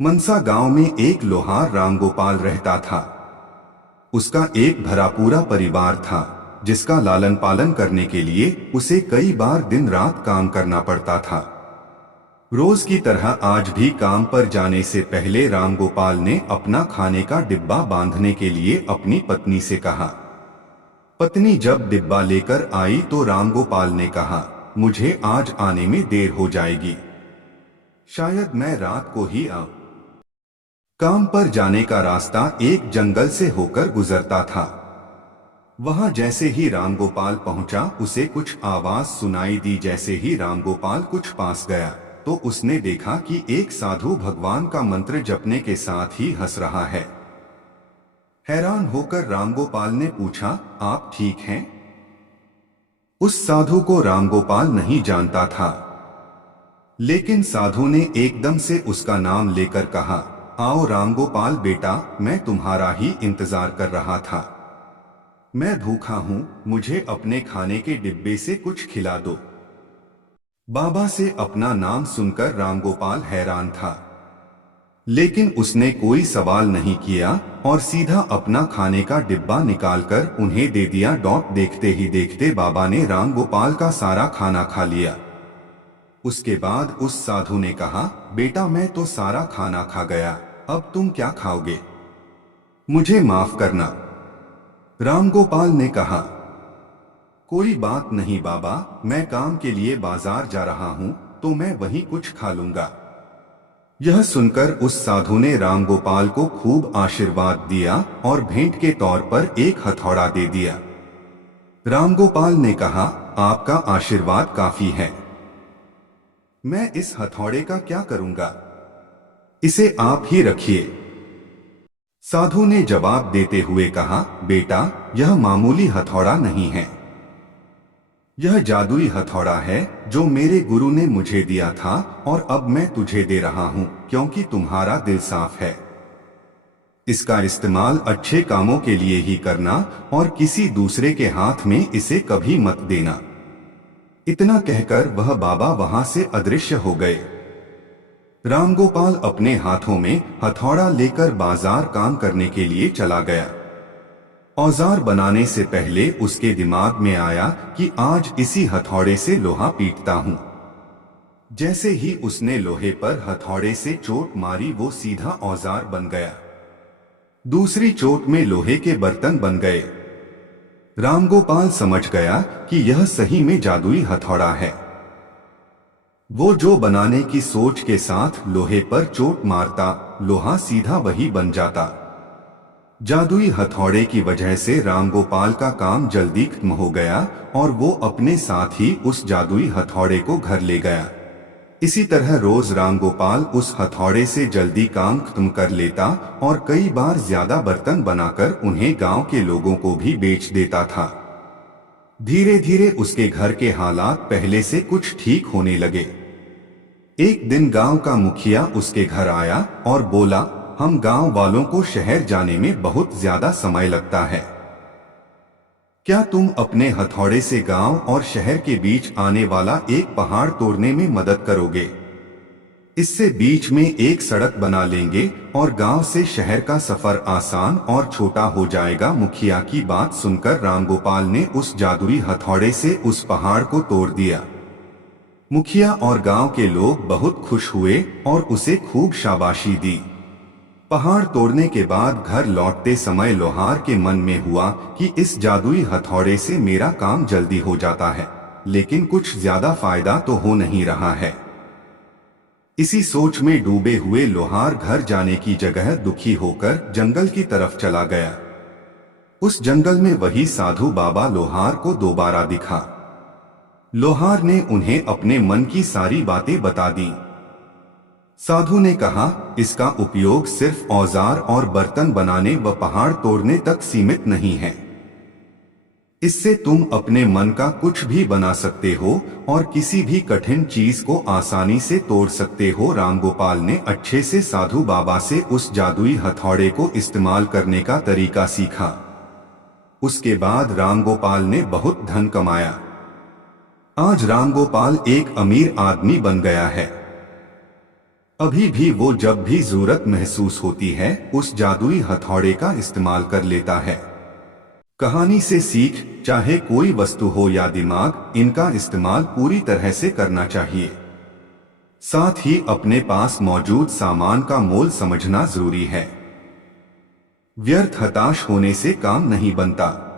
मनसा गांव में एक लोहार रामगोपाल रहता था। उसका एक भरा पूरा परिवार था, जिसका लालन पालन करने के लिए उसे कई बार दिन रात काम करना पड़ता था। रोज की तरह आज भी काम पर जाने से पहले रामगोपाल ने अपना खाने का डिब्बा बांधने के लिए अपनी पत्नी से कहा। पत्नी जब डिब्बा लेकर आई तो रामगोपाल ने कहा, मुझे आज आने में देर हो जाएगी, शायद मैं रात को ही आऊं। काम पर जाने का रास्ता एक जंगल से होकर गुजरता था। वहां जैसे ही रामगोपाल पहुंचा उसे कुछ आवाज सुनाई दी। जैसे ही रामगोपाल कुछ पास गया तो उसने देखा कि एक साधु भगवान का मंत्र जपने के साथ ही हंस रहा है। हैरान होकर रामगोपाल ने पूछा, आप ठीक हैं? उस साधु को रामगोपाल नहीं जानता था, लेकिन साधु ने एकदम से उसका नाम लेकर कहा, आओ रामगोपाल बेटा, मैं तुम्हारा ही इंतजार कर रहा था। मैं भूखा हूं, मुझे अपने खाने के डिब्बे से कुछ खिला दो। बाबा से अपना नाम सुनकर रामगोपाल हैरान था, लेकिन उसने कोई सवाल नहीं किया और सीधा अपना खाने का डिब्बा निकालकर उन्हें दे दिया। देखते ही देखते बाबा ने रामगोपाल का सारा खाना खा लिया। उसके बाद उस साधु ने कहा, बेटा मैं तो सारा खाना खा गया, अब तुम क्या खाओगे? मुझे माफ करना। रामगोपाल ने कहा, कोई बात नहीं बाबा, मैं काम के लिए बाजार जा रहा हूं तो मैं वहीं कुछ खा लूंगा। यह सुनकर उस साधु ने रामगोपाल को खूब आशीर्वाद दिया और भेंट के तौर पर एक हथौड़ा दे दिया। रामगोपाल ने कहा, आपका आशीर्वाद काफी है, मैं इस हथौड़े का क्या करूंगा, इसे आप ही रखिए। साधु ने जवाब देते हुए कहा, बेटा यह मामूली हथौड़ा नहीं है, यह जादुई हथौड़ा है जो मेरे गुरु ने मुझे दिया था और अब मैं तुझे दे रहा हूं क्योंकि तुम्हारा दिल साफ है। इसका इस्तेमाल अच्छे कामों के लिए ही करना और किसी दूसरे के हाथ में इसे कभी मत देना। इतना कहकर वह बाबा वहां से अदृश्य हो गए। रामगोपाल अपने हाथों में हथौड़ा लेकर बाजार काम करने के लिए चला गया। औजार बनाने से पहले उसके दिमाग में आया कि आज इसी हथौड़े से लोहा पीटता हूं। जैसे ही उसने लोहे पर हथौड़े से चोट मारी वो सीधा औजार बन गया। दूसरी चोट में लोहे के बर्तन बन गए। रामगोपाल समझ गया कि यह सही में जादुई हथौड़ा है। वो जो बनाने की सोच के साथ लोहे पर चोट मारता, लोहा सीधा वही बन जाता। जादुई हथौड़े की वजह से रामगोपाल का काम जल्दी खत्म हो गया और वो अपने साथ ही उस जादुई हथौड़े को घर ले गया। इसी तरह रोज रामगोपाल उस हथौड़े से जल्दी काम खत्म कर लेता और कई बार ज्यादा बर्तन बनाकर उन्हें गांव के लोगों को भी बेच देता था। धीरे धीरे उसके घर के हालात पहले से कुछ ठीक होने लगे। एक दिन गांव का मुखिया उसके घर आया और बोला, हम गांव वालों को शहर जाने में बहुत ज्यादा समय लगता है, क्या तुम अपने हथौड़े से गांव और शहर के बीच आने वाला एक पहाड़ तोड़ने में मदद करोगे? इससे बीच में एक सड़क बना लेंगे और गांव से शहर का सफर आसान और छोटा हो जाएगा। मुखिया की बात सुनकर रामगोपाल ने उस जादुई हथौड़े से उस पहाड़ को तोड़ दिया। मुखिया और गांव के लोग बहुत खुश हुए और उसे खूब शाबाशी दी। पहाड़ तोड़ने के बाद घर लौटते समय लोहार के मन में हुआ कि इस जादुई हथौड़े से मेरा काम जल्दी हो जाता है, लेकिन कुछ ज्यादा फायदा तो हो नहीं रहा है। इसी सोच में डूबे हुए लोहार घर जाने की जगह दुखी होकर जंगल की तरफ चला गया। उस जंगल में वही साधु बाबा लोहार को दोबारा दिखा। लोहार ने उन्हें अपने मन की सारी बातें बता दी। साधु ने कहा, इसका उपयोग सिर्फ औजार और बर्तन बनाने व पहाड़ तोड़ने तक सीमित नहीं है। इससे तुम अपने मन का कुछ भी बना सकते हो और किसी भी कठिन चीज को आसानी से तोड़ सकते हो। रामगोपाल ने अच्छे से साधु बाबा से उस जादुई हथौड़े को इस्तेमाल करने का तरीका सीखा। उसके बाद रामगोपाल ने बहुत धन कमाया। आज रामगोपाल एक अमीर आदमी बन गया है। अभी भी वो जब भी जरूरत महसूस होती है उस जादुई हथौड़े का इस्तेमाल कर लेता है। कहानी से सीख, चाहे कोई वस्तु हो या दिमाग, इनका इस्तेमाल पूरी तरह से करना चाहिए। साथ ही अपने पास मौजूद सामान का मोल समझना जरूरी है। व्यर्थ हताश होने से काम नहीं बनता।